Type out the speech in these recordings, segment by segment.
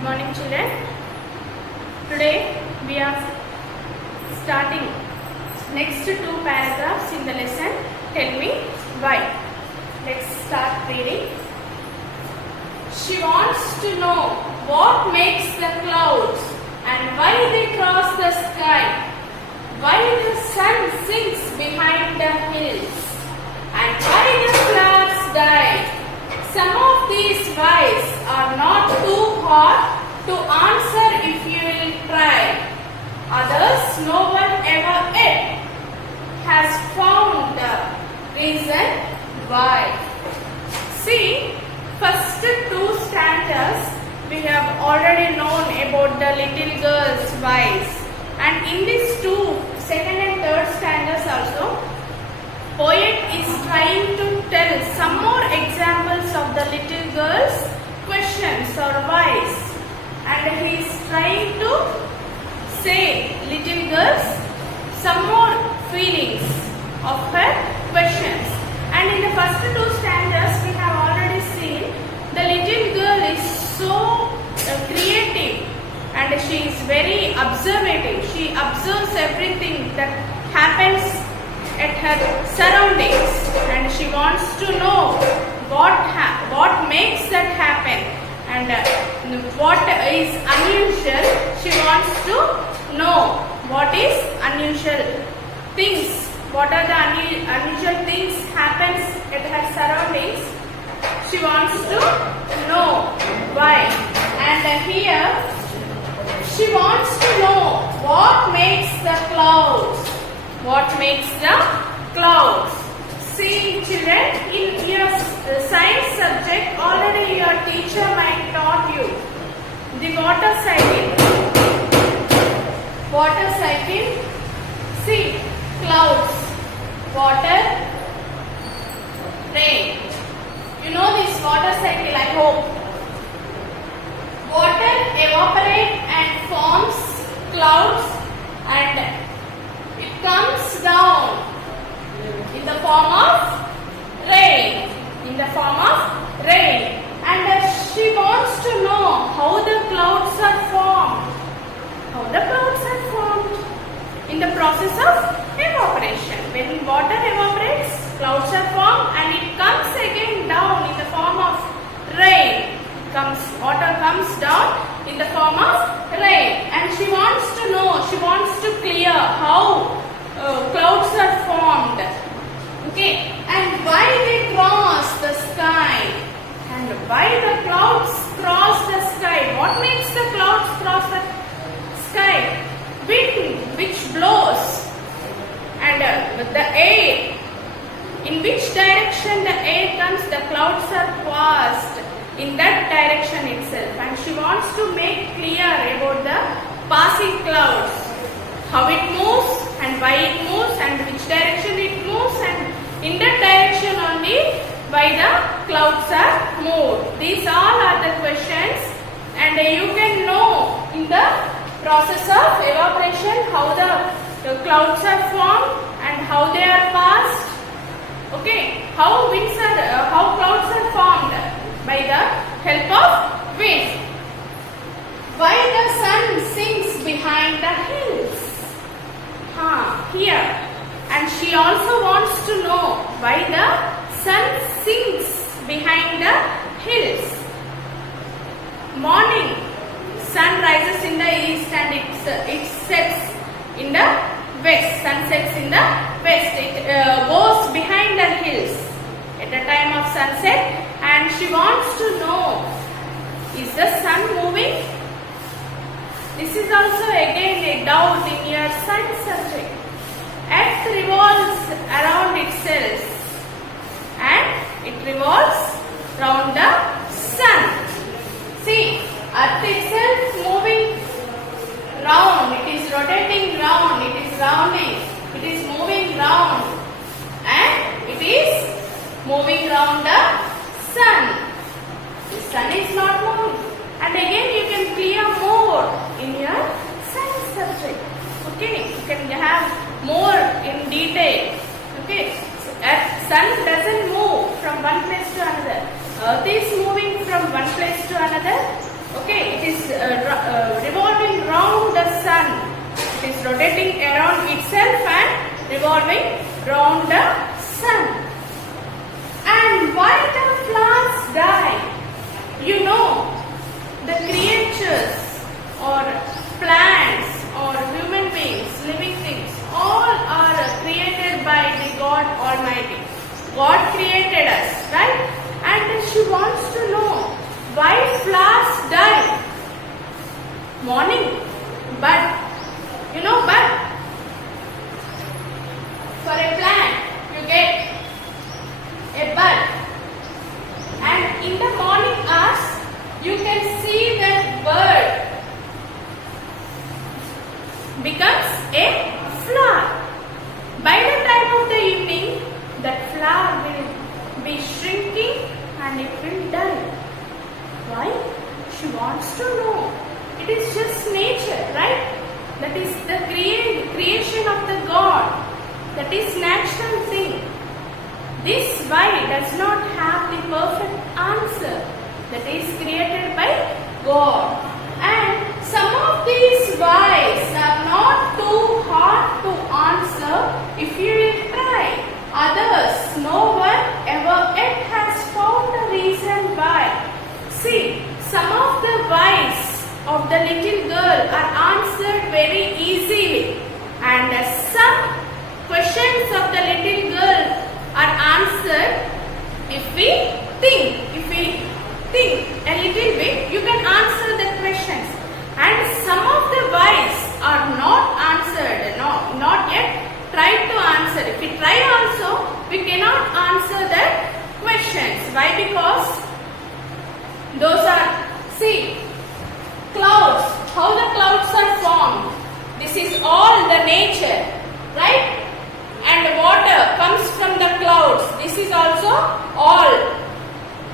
Good morning, children. Today we are starting next two paragraphs in the lesson. Tell me why. Let's start reading. She wants to know what makes the clouds and why they cross the sky, why the sun sinks behind the hills, and why the flowers die. Some of these whys are not too hard to answer if you will try. Others no one ever yet has found the reason why. See, first two stanzas we have already known about the little girl's whys, and in these two, second and third stanzas also, poet is trying to tell some more examples of the little girl's questions or whys, and he is trying to say little girls some more feelings of her questions. And in the first two stanzas we have already seen the little girl is so creative and she is very observative. She observes everything that happens at her surroundings and she wants to know what makes that happen and what is unusual. She wants to know what is unusual things, what are the unusual things happens at her surroundings. She wants to know why, and here she wants to know what makes the clouds. What makes the clouds? See, children, in your science subject, already your teacher might taught you the water cycle. Water cycle. See, clouds, water, rain. You know this water cycle, I hope. Water evaporates and forms clouds, and it comes down in the form of rain. In the form of rain. And she wants to know how the clouds are formed. How the clouds are formed? In the process of evaporation. When water evaporates, clouds are formed and it comes again down in the form of rain. Water comes down in the form of rain, and she wants to know, she wants to clear how clouds are formed, okay, and why they cross the sky, and why the clouds cross the sky. What makes the clouds cross the sky? Wind which blows, and with the air, in which direction the air comes, the clouds are passed in that direction itself, and she wants to make clear about the passing clouds, how it moves and why it moves and which direction it moves, and in that direction only why the clouds are moved. These all are the questions, and you can know in the process of evaporation how the clouds are formed and how they are passed. Okay, how clouds are formed by the help of wind. Why the sun sinks behind the hills? Here. And she also wants to know why the sun sinks behind the hills. Morning, sun rises in the east and it sets in the west. Sun sets in the west. It goes behind the hills at the time of sunset, and she wants to know, is the sun moving? This is also again a doubt in your science subject. Earth revolves around itself and it revolves around the sun. See, Earth itself moving round, it is rotating round, it is rounding, it is moving round, and it is moving round the sun. The sun is not moving. And again you can clear more in your science subject. Okay, you can have more in detail. Okay, sun doesn't move from one place to another. Earth is moving from one place to another. Okay. Okay, it is revolving round the sun. It is rotating around itself and revolving round the sun. And why the flowers die? You know, the creatures or plants or human beings, living things, all are created by the God Almighty. God created us, right? And she wants to know why flowers die. Morning, bud. You know bud? For a plant, you get a bud. And in the morning hours, you can see that bird becomes a flower. By the time of the evening, that flower will be shrinking and it will die. Why? She wants to know. It is just nature, right? That is the creation of the God. That is natural thing. This why does not have the perfect answer. That is created by God. And some of these whys are not too hard to answer if you will try. Others, no one ever yet has found a reason why. See, some of the whys of the little girl are answered very easily, and some questions of the little girl are answered if we think. If we think a little bit, you can answer the questions. And some of the whys are not answered, not yet tried to answer. If we try also, we cannot answer the questions. Why? Because those are, see, clouds, how the clouds are formed. This is all the nature, right? And water comes from the clouds. This is also all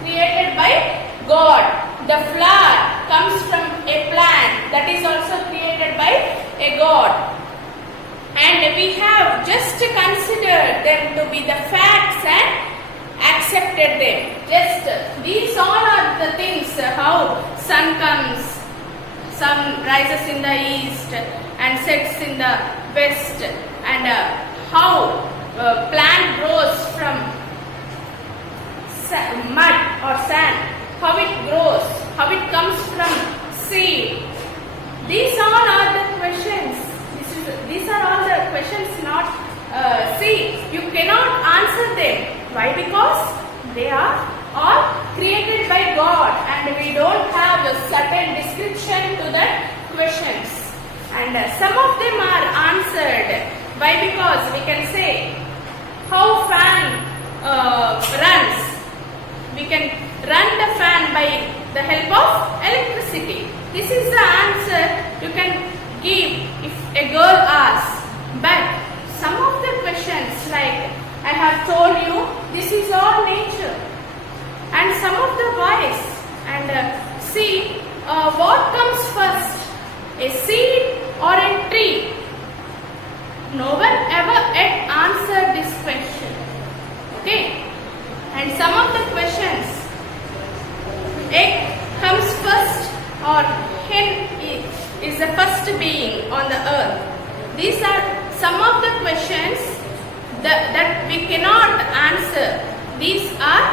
created by God. The flower comes from a plant. That is also created by a God. And we have just considered them to be the facts and accepted them. Just these all are the things, how sun comes, sun rises in the east and sets in the west, and how plant grows from mud or sand, how it grows, how it comes from seed. These all are the questions. These are all the questions not, see, you cannot answer them. Why? Because they are all created by God and we don't have a certain description to the questions. And some of them are answered. Why? Because we can say how fan runs. We can run the fan by the help of electricity. This is the answer you can give if a girl asks. But some of the questions, like I have told you, this is all nature. And some of the whys. And see, what comes first? A seed or a tree? No one ever yet answered this question. Okay? And some of the questions, egg comes first or hen is the first being on the earth. These are some of the questions that we cannot answer. These are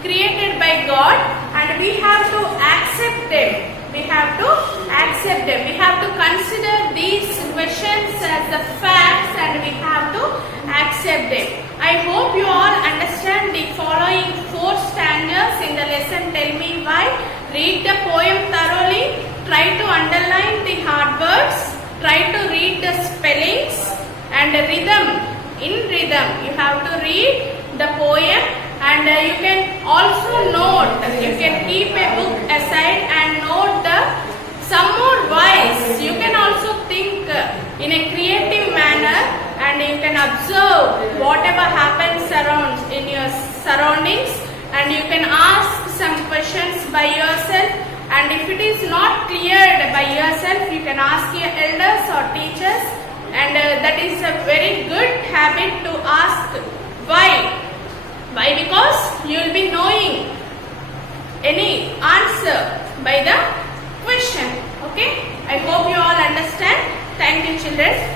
created by God and we have to accept them. We have to accept them. We have to consider these questions as the facts and we have to accept them. I hope you all understand the following 4 stanzas in the lesson Tell Me Why. Read the poem thoroughly. Try to underline the hard words. Try to read the spellings and the rhythm. In rhythm, you have to read the poem and you can also note. You can keep a book aside and note some more whys. You can also think in a creative manner and you can observe whatever happens in your surroundings and you can ask some questions by yourself, and if it is not cleared by yourself, you can ask your elders or teachers, and that is a very good habit to ask why. Why? Because you will be knowing any answer by the question. Okay, I hope you all understand. Thank you children.